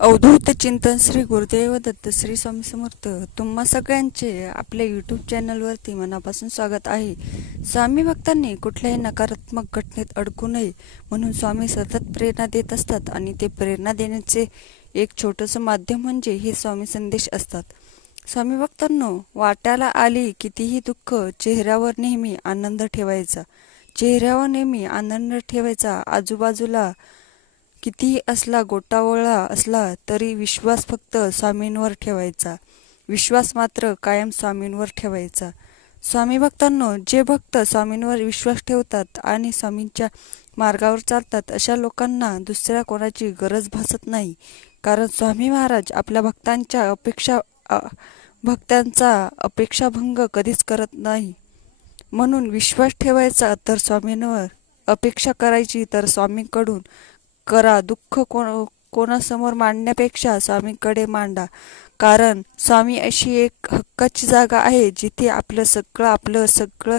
अवधूत चिंतन श्री गुरुदेव दत्त श्री स्वामी समर्थ. तुम्हा सगळ्यांचे आपल्या यूट्यूब चॅनलवरती मनापासून स्वागत आहे. स्वामी भक्तांनी कुठल्याही नकारात्मक घटनेत अडकू नये म्हणून स्वामी सतत प्रेरणा देत असतात आणि ते प्रेरणा देण्याचे एक छोटंसं माध्यम म्हणजे हे स्वामी संदेश असतात. स्वामी भक्तांनो वाट्याला आली कितीही दुःख चेहऱ्यावर नेहमी आनंद ठेवायचा. चेहऱ्यावर नेहमी आनंद ठेवायचा. आजूबाजूला कितीही असला गोटावळा असला तरी विश्वास फक्त स्वामींवर ठेवायचा. विश्वास मात्र कायम स्वामींवर ठेवायचा. स्वामी भक्तांनो जे भक्त स्वामींवर विश्वास ठेवतात आणि स्वामींच्या मार्गावर चालतात अशा लोकांना दुसऱ्या कोणाची गरज भासत नाही. कारण स्वामी महाराज आपल्या भक्तांच्या अपेक्षा भक्तांचा अपेक्षाभंग कधीच करत नाही. म्हणून विश्वास ठेवायचा तर स्वामींवर अपेक्षा करायची तर स्वामींकडून. करा. दुःख कोण कोणासमोर मांडण्यापेक्षा स्वामींकडे मांडा. कारण स्वामी अशी एक हक्काची जागा आहे जिथे आपलं सगळं आपलं सगळं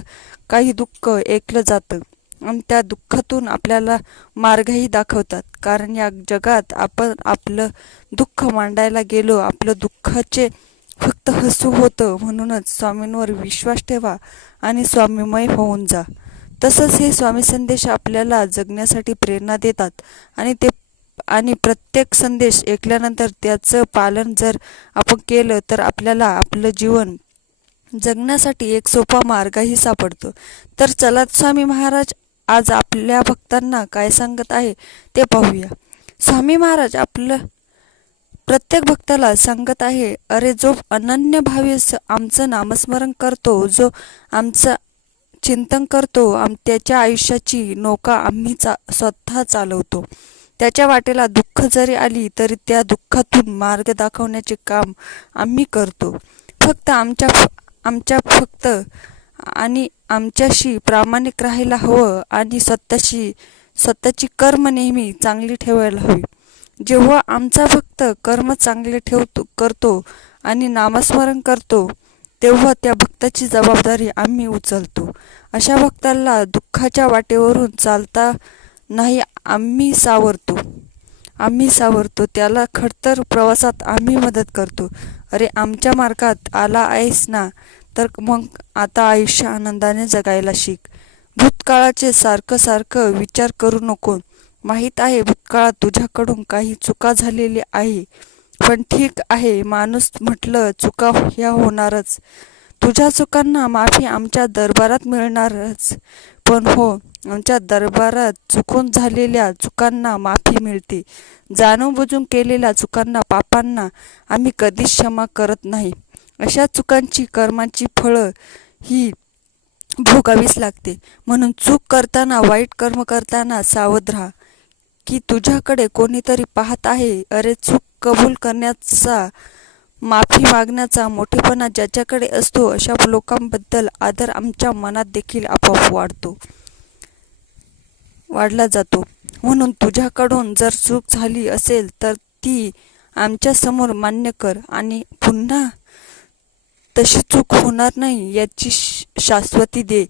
काही दुःख ऐकलं जातं. आणि त्या दुःखातून आपल्याला मार्गही दाखवतात. कारण या जगात आपण आपलं दुःख मांडायला गेलो आपलं दुःखाचे फक्त हसू होतं. म्हणूनच स्वामींवर विश्वास ठेवा आणि स्वामीमय होऊन जा. तसंच हे स्वामी संदेश आपल्याला जगण्यासाठी प्रेरणा देतात. आणि ते आणि प्रत्येक संदेश ऐकल्यानंतर त्याचं पालन जर आपण केलं तर आपल्याला आपलं जीवन जगण्यासाठी एक सोपा मार्गही सापडतो. तर चला स्वामी महाराज आज आपल्या भक्तांना काय सांगत आहे ते पाहूया. स्वामी महाराज आपलं प्रत्येक भक्ताला सांगत आहे अरे जो अनन्य भावी आमचं नामस्मरण करतो जो आमचं चिंतन करतो आम त्याच्या आयुष्याची नौका आम्ही चा स्वतः चालवतो. त्याच्या वाटेला दुःख जरी आली तरी त्या दुःखातून मार्ग दाखवण्याचे काम आम्ही करतो. फक्त आमच्या आमच्या फक्त आणि आमच्याशी प्रामाणिक राहायला हवं आणि स्वतःशी स्वतःची कर्म नेहमी चांगली ठेवायला हवी. जेव्हा आमचा भक्त कर्म चांगले ठेवतो करतो आणि नामस्मरण करतो तेव्हा त्या भक्ताची जबाबदारी आम्ही उचलतो. अशा भक्ताला दुःखाच्या वाटेवरून चालता नाही आम्ही सावरतो. आम्ही सावरतो त्याला खडतर प्रवासात आम्ही मदत करतो. अरे आमच्या मार्गात आला आहेस ना तर मग आता आयुष्य आनंदाने जगायला शिक. भूतकाळाचे सारखं सारखं विचार करू नको. माहीत आहे भूतकाळात तुझ्याकडून काही चुका झालेली आहे. पण ठीक आहे माणूस म्हटलं चुका ह्या होणारच. तुझ्या चुकांना माफी आमच्या दरबारात मिळणारच. पण हो आमच्या दरबारात चुकून झालेल्या चुकांना माफी मिळते. जाणून बुजून केलेल्या चुकांना पापांना आम्ही कधीच क्षमा करत नाही. अशा चुकांची कर्माची फळं ही भोगावीच लागते. म्हणून चूक करताना वाईट कर्म करताना सावध राहा. की तुझ्याकडे कोणीतरी पाहत आहे अरे चूक कबूल करण्याचा माफी मागण्याचा मोठेपणा ज्याच्याकडे असतो अशा लोकांबद्दल आदर आमच्या मनात देखील आपोआप वाढतो. वाढला जातो. म्हणून तुझ्याकडून जर चूक झाली असेल तर ती आमच्यासमोर मान्य कर आणि पुन्हा तशी चूक होणार नाही याची श- शाश्वती दे.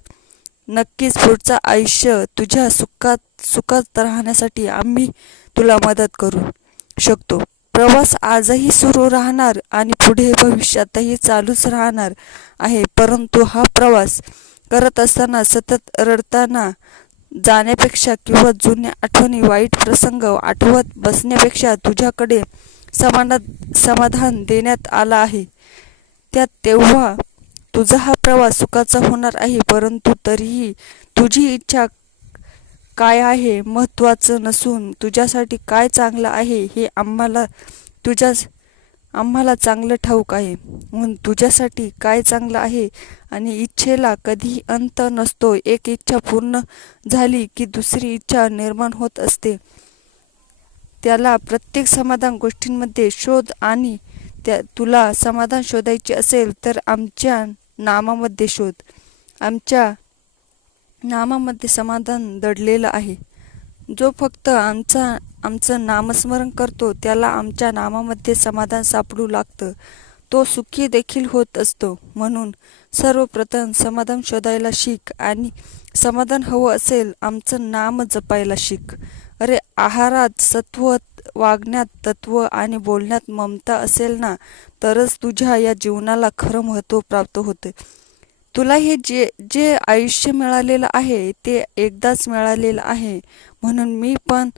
नक्कीच पुढचं आयुष्य तुझ्या सुखात सुखात राहण्यासाठी आम्ही तुला मदत करू शकतो. प्रवास आजही सुरू राहणार आणि पुढे भविष्यातही चालूच राहणार आहे. परंतु हा प्रवास करत असताना सतत रडताना जाण्यापेक्षा किंवा जुन्या आठवणी वाईट प्रसंग आठवत बसण्यापेक्षा तुझ्याकडे समाधान समाधान देण्यात आला आहे. त्यात तेव्हा तुझा हा प्रवास सुखाचा होणार आहे परंतु तरीही तुझी इच्छा काय आहे? महत्त्वाचं नसून तुझ्यासाठी काय चांगलं आहे हे आम्हाला तुझ्या आम्हाला चांगलं ठाऊक आहे. म्हणून तुझ्यासाठी काय चांगलं आहे आणि इच्छेला कधीही अंत नसतो. एक इच्छा पूर्ण झाली की दुसरी इच्छा निर्माण होत असते. त्याला प्रत्येक समाधान गोष्टींमध्ये शोध आणि त्या तुला समाधान शोधायचे असेल तर आमच्या नामामध्ये शोध. आमच्या नामामध्ये समाधान दडलेलं आहे. जो फक्त आमचा आमचं नामस्मरण करतो त्याला आमच्या नामामध्ये समाधान सापडू लागतं. तो सुखी देखील होत असतो. म्हणून सर्वप्रथम समाधान शोधायला शिक आणि समाधान हवं असेल आमचं नाम जपायला शिक. अरे आहारात सत्व वागण्यात तत्व आणि बोलण्यात ममता असेल ना तरच तुझ्या या जीवनाला खरं महत्त्व प्राप्त होते. तुला हे जे जे आयुष्य मिळालेलं आहे ते एकदाच मिळालेलं आहे. म्हणून मी पण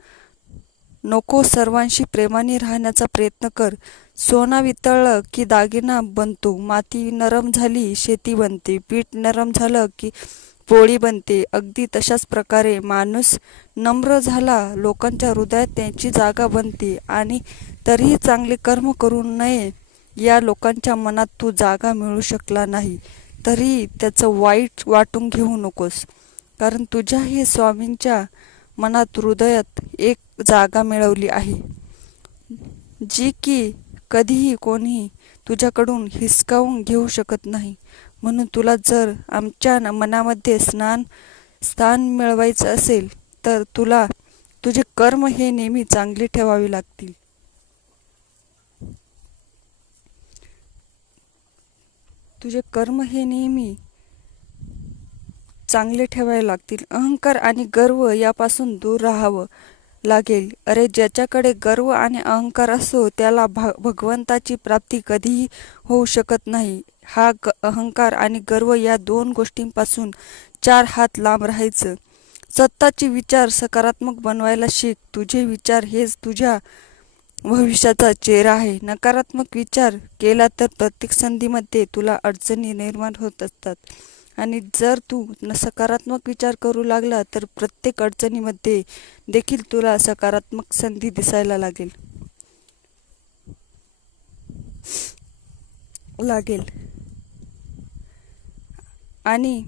नको सर्वांशी प्रेमाने राहण्याचा प्रयत्न कर. सोना वितळलं की दागिना बनतो. माती नरम झाली शेती बनते. पीठ नरम झालं की पोळी बनते. अगदी तशाच प्रकारे माणूस नम्र झाला लोकांच्या हृदयात त्यांची जागा बनते. आणि तरीही चांगले कर्म करू नये या लोकांच्या मनात तू जागा मिळू शकला नाही. तरी त्याचं वाईट वाटून घेऊ नकोस. कारण तुझ्याही स्वामींच्या मनात हृदयात एक जागा मिळवली आहे. जी की कधीही कोणीही तुझ्याकडून हिसकावून घेऊ शकत नाही. म्हणून तुला जर आमच्या न- मनामध्ये स्नान स्थान मिळवायचं असेल तर तुला तुझे कर्म हे नेहमी चांगले ठेवावे लागतील. तुझे कर्म हे नेहमी चांगले ठेवावे लागतील. अहंकार आणि गर्व यापासून दूर राहावं लागेल. अरे ज्याच्याकडे गर्व आणि अहंकार असतो त्याला भगवंताची प्राप्ती कधीही होऊ शकत नाही. हा अहंकार आणि गर्व या दोन गोष्टींपासून चार हात लांब राहायचं. सत्ताचे विचार सकारात्मक बनवायला शिक. तुझे विचार हेच तुझ्या भविष्याचा चेहरा आहे. नकारात्मक विचार केला तर प्रत्येक संधीमध्ये तुला अडचणी निर्माण होत असतात. आणि जर तू न सकारात्मक विचार करू लागला तर प्रत्येक अडचणीमध्ये देखील तुला सकारात्मक संधी दिसायला लागेल. लागेल. आणि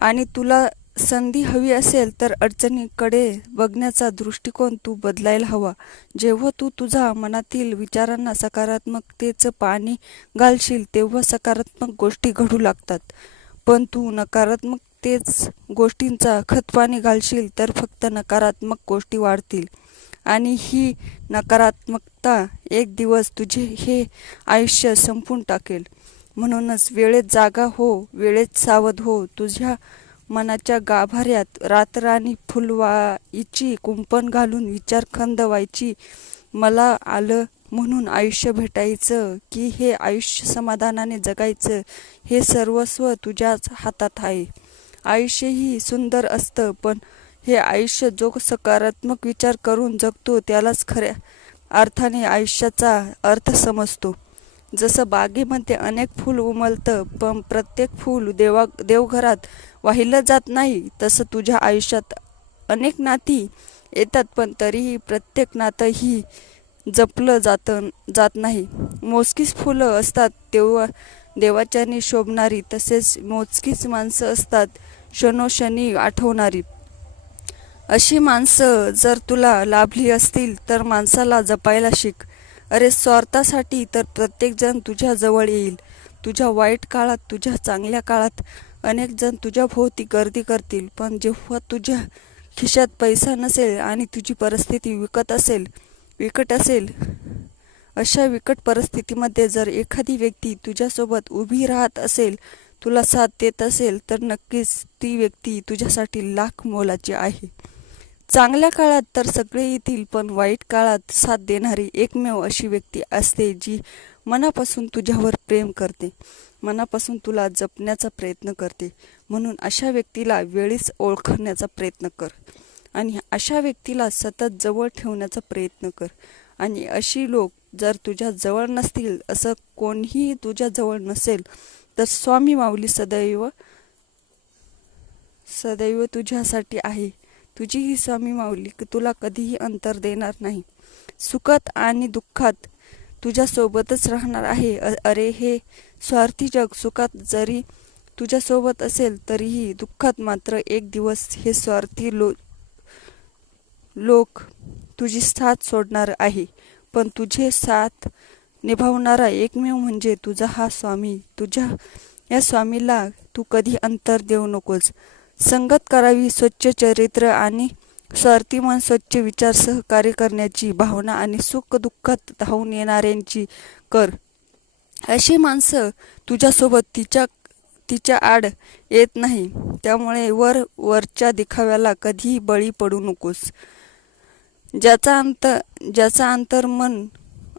आणि तुला संधी हवी असेल तर अडचणीकडे बघण्याचा दृष्टिकोन तू बदलायला हवा. जेव्हा तू तुझ्या मनातील विचारांना सकारात्मकतेचं पाणी घालशील तेव्हा सकारात्मक गोष्टी घडू लागतात. पण तू नकारात्मकतेच गोष्टींचा खतपाणी घालशील तर फक्त नकारात्मक गोष्टी वाढतील. आणि ही नकारात्मकता एक दिवस तुझे हे आयुष्य संपून टाकेल. म्हणूनच वेळेत जागा हो वेळेत सावध हो. तुझ्या मनाच्या गाभाऱ्यात रातराणी फुलवायची कुंपण घालून विचार खंद व्हायची मला आलं म्हणून आयुष्य भेटायचं की हे आयुष्य समाधानाने जगायचं हे सर्वस्व तुझ्याच हातात आहे. आयुष्य ही सुंदर असतं पण हे आयुष्य जो सकारात्मक विचार करून जगतो त्यालाच खऱ्या अर्थाने आयुष्याचा अर्थ समजतो. जसं बागेमध्ये अनेक फूल उमलतं पण प्रत्येक फूल देवा देवघरात वाहिलं जात नाही तसं तुझ्या आयुष्यात अनेक नाती येतात पण तरीही प्रत्येक नातं ही जपलं जातं जात नाही. मोजकीच फुलं असतात तेव्हा देवाच्याने शोभणारी तसेच मोजकीच माणसं असतात क्षणोक्षणी आठवणारी. अशी माणसं जर तुला लाभली असतील तर माणसाला जपायला शिक. अरे स्वार्थासाठी तर प्रत्येकजण तुझ्याजवळ येईल. तुझ्या वाईट काळात तुझ्या चांगल्या काळात अनेक जण तुझ्या भोवती गर्दी करतील पण जेव्हा तुझ्या खिशात पैसा नसेल आणि तुझी परिस्थिती विकत असेल विकट असेल अशा विकट परिस्थितीमध्ये जर एखादी व्यक्ती तुझ्यासोबत उभी राहत असेल तुला साथ देत असेल तर नक्कीच ती व्यक्ती तुझ्यासाठी लाख मोलाची आहे. चांगल्या काळात तर सगळे येतील पण वाईट काळात साथ देणारी एकमेव अशी व्यक्ती असते जी मनापासून तुझ्यावर प्रेम करते मनापासून तुला जपण्याचा प्रयत्न करते. म्हणून अशा व्यक्तीला वेळीच ओळखण्याचा प्रयत्न कर आणि अशा व्यक्तीला सतत जवळ ठेवण्याचा प्रयत्न कर. आणि अशी लोक जर तुझ्या जवळ नसतील असं कोणीही तुझ्या जवळ नसेल तर स्वामी माऊली सदैव सदैव तुझ्यासाठी आहे. तुझी ही स्वामी माऊली तुला कधीही अंतर देणार नाही. सुखात आणि दुःखात तुझ्यासोबतच राहणार आहे. अरे हे स्वार्थी जग सुखात जरी तुझ्यासोबत असेल तरीही दुःखात मात्र एक दिवस हे स्वार्थी लो लोक तुझी साथ सोडणार आहे. पण तुझे साथ निभावणारा एकमेव म्हणजे तुझा हा स्वामी. तुझ्या या स्वामीला तू कधी अंतर देऊ नकोस. संगत करावी स्वच्छ चरित्र आणि स्वार्थी मन स्वच्छ विचार सहकार्य करण्याची भावना आणि सुख दुःखात धावून येणाऱ्यांची कर. अशी माणसं तुझ्यासोबत तिच्या तिच्या आड येत नाही. त्यामुळे वर वरच्या दिखाव्याला कधीही बळी पडू नकोस. ज्याचा अंत ज्याचा अंतर्मन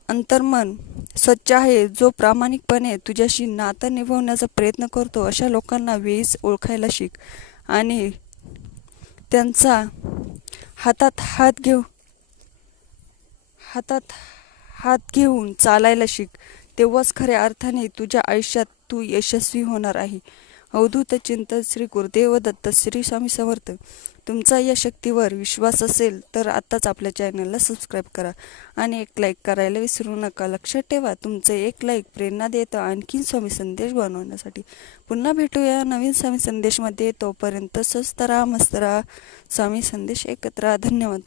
अंतर्मन स्वच्छ आहे जो प्रामाणिकपणे तुझ्याशी नातं निभवण्याचा प्रयत्न करतो अशा लोकांना वेळीच ओळखायला शिक. आणि त्यांचा हातात हात घेऊ हातात हात घेऊन चालायला शिक. तेव्हाच खऱ्या अर्थाने तुझ्या आयुष्यात तू यशस्वी होणार आहे. अवधूत चिंतन श्री गुरुदेव दत्त श्री स्वामी समर्थ. तुमचा या शक्तीवर विश्वास असेल तर आत्ताच आपल्या चॅनलला सबस्क्राईब करा आणि एक लाईक करायला विसरू नका. लक्षात ठेवा तुमचं एक लाईक प्रेरणा देतं आणखीन स्वामी संदेश बनवण्यासाठी. पुन्हा भेटूया नवीन स्वामी संदेशमध्ये. तोपर्यंत स्वस्त राहा मस्त राहा. स्वामी संदेश एकत्र. धन्यवाद.